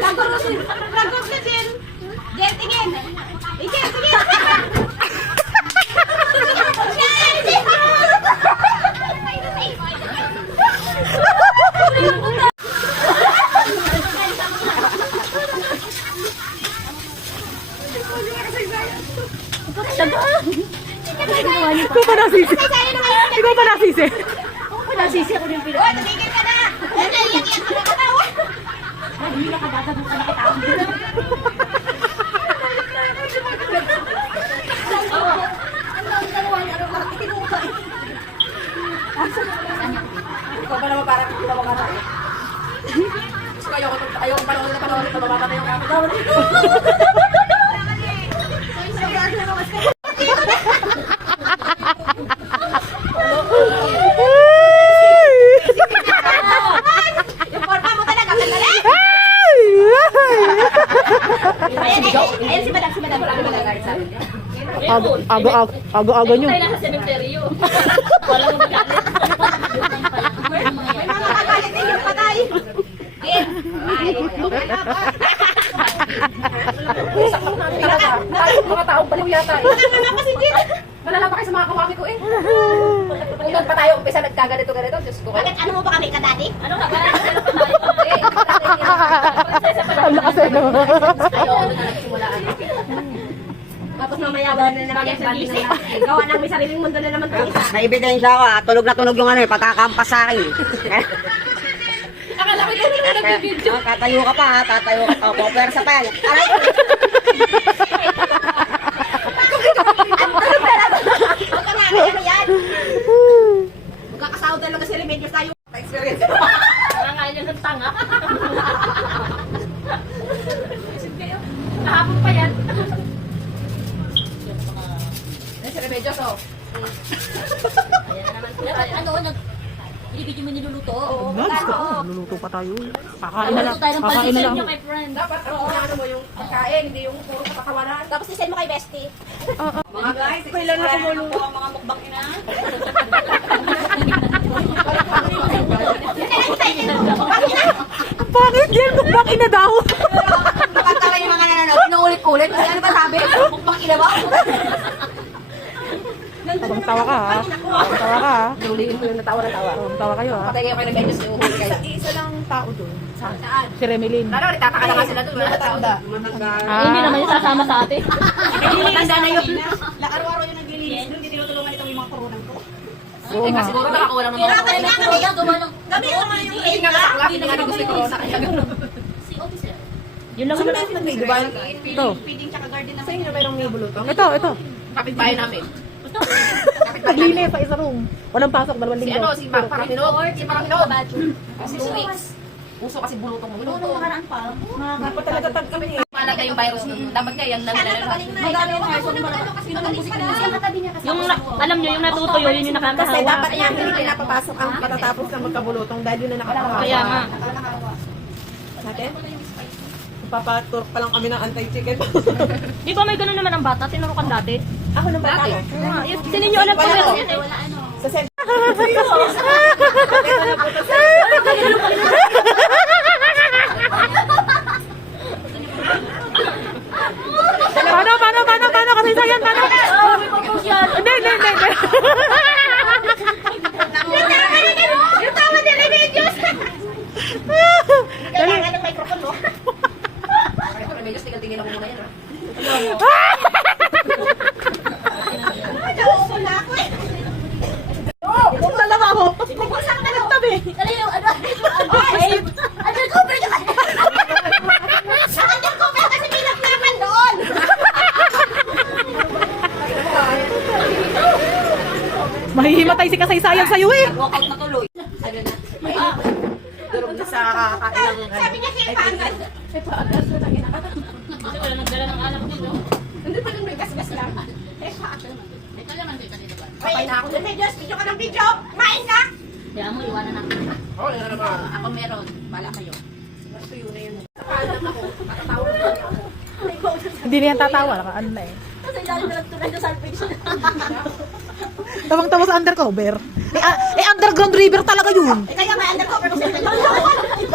Lagos na Jen. Jen, tingin. Ike, sige. Ikaw pa nasisi. Ikaw pa nasisi. Nasisi ako din pila. Oh, tumigil ka na. Iyak-iyak ka na katawa. Hindi na kadata doon ka nakitawa. Ikaw pa naman parang hindi na makatawa. Gusto ayoko panahon na panahon ito. Mamamatay yung kami. Yung forma mo talaga, sandali! Ayan si madam. Aga nyo. Tayo na sa sementeryo. Walang magalit. May mga kagalit din yung patay. Mga taong baliw yata eh. Malala pa kayo sa mga kawaki ko eh. Kung doon pa tayo umpisa nagkaganito-ganito, Diyos ko. Bakit ano mo ba kami kadati? Ano ka ba? Ayaw, ano na nagsimulaan. Tapos mamaya ba na naman yung banding na gawa ng may sariling mundo na naman ito isa. Naibidensya ko, tulog na tunog yung ano eh, pagkakampas sa akin eh. Akala ko yun na nag-video. Tatayo ka pa ha, tatayo ka pa. Pupwersa pa yan. Aray! Huwag ka nga, ano yan? Magkakasahod talaga si Remedios tayo. Experience. Nangangalan ng tanga. Isip kayo. Kahapon pa yan. Si Remedios, oh. Ayan na naman. Ano, binibidyo mo niluluto? Oo. Luluto pa tayo. Kakain na lang. Kakain na lang. Dapat ano mo yung pagkain, hindi yung puro katatawanan. Tapos isend mo kay Bestie. Mga guys, Kailan na kumuluto? ang mga mukbang ina. Bakit yan? Mukbang ina daw. Nakatala yung mga nanonood, inuulit-ulit. Kasi ano ba sabi? Mukbang ina ba? Abang tawa ka ha. Abang tawa ka ha. Nuliin mo yung natawa. Abang tawa kayo ha. Patay kayo kayo ng Venus, iuhuli kayo. Isa lang tao doon. Saan? Si Remelin. Lalo, nagtataka na nga sila doon. Wala tao doon. Hindi naman yung sasama sa ate. Matanda na yun. Araw-araw yung naglilinis doon. Hindi tinutulungan itong yung mga corona ko. Oo Eh, nga. siguro nakakuha lang ng mga Kasi nga kami, kami naman yung Hindi nga masaklap, hindi nga gusto ko sa kanya. si officer. Yun lang naman. Ito. Feeding tsaka garden na Sa inyo, mayroong may bulutong. Ito. Kapitbahay namin. Naglinis sa isa room. Walang pasok, dalawang Si linggo. ano, si Paraminod. Si Paraminod. Kasi 2 weeks. Uso kasi bulutong mo. Noong nakaraan pa. Dapat talaga tag kami eh. Malagay yung virus nun. Dapat kaya yung Magano yung Harrison kasi pinag-musik na siya katabi niya kasi. Yung alam nyo, yung natutuyo, yun yung Kasi nakakahawa. dapat niya hindi pinapapasok ang matatapos na magkabulutong dahil yun na nakakahawa. Kaya nga. Natin? Papatur pa lang kami ng anti-chicken. Di ba may ganun naman ang bata? Tinurukan dati. Ako nang bata. Sinin nyo alam ko meron yan eh. Wala ano. Sa sen- Paano? Kasaysayan, paano? Hindi. Yung tama din, Remedios! Kailangan ng microphone mo. Medyo tingin ako muna yan ha. Nauupo na ako eh. Kung dalawa mo. Saan ka nagtabi? Dali yung ano? Undercover ka kasi! Undercover kasi pinaklaman doon! Mahihimatay si kasaysayan sa'yo eh. Walkout na tuloy. Ano na? Durog na sa kakailang. Sabi niya kaya paangan. Kasi wala nagdala ng anak dito. Hindi pa rin may gas-gas lang. Ito lang ang dito dito ba? Patay na ako. Remedios, video ka ng video! Main ka! Kaya mo, iwanan natin. Oo, yan na naman. Ako meron. Bala kayo. Hindi na yan tatawa. Ano na eh. Kasi dali na nagtunay sa salvation. Tawang-tawa sa undercover. Eh, underground river talaga yun. Kaya may undercover ko sa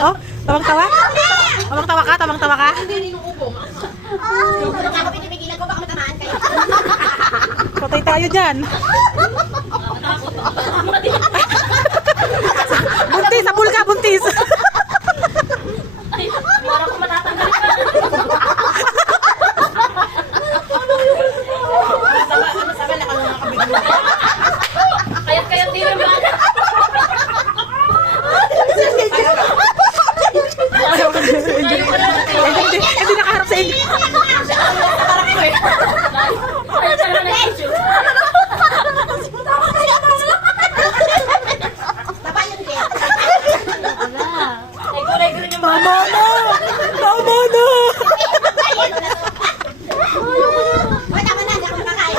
Oh, tawang-tawa? Tawang-tawa ka? Tawang-tawa ka? Kung ako pinipigilan ko, baka matamaan kayo. Patay tayo dyan. Buntis, sabul ka, buntis. Ay, parang ko matatanggalin pa. Kayat-kayat din naman. Hindi nakaharap sa inyo. Kaya sa naman ang issue. Taba yun, Jen. Ay, kulay-green yung Tama na! Tama na! Hoy, tama na, hindi ako nakakain.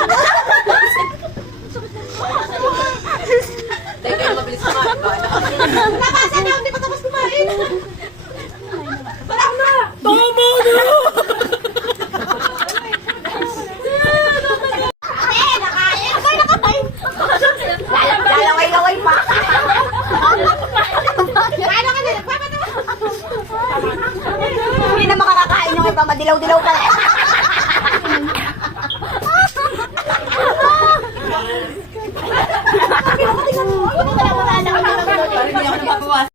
Teka, mabilis ka. Tama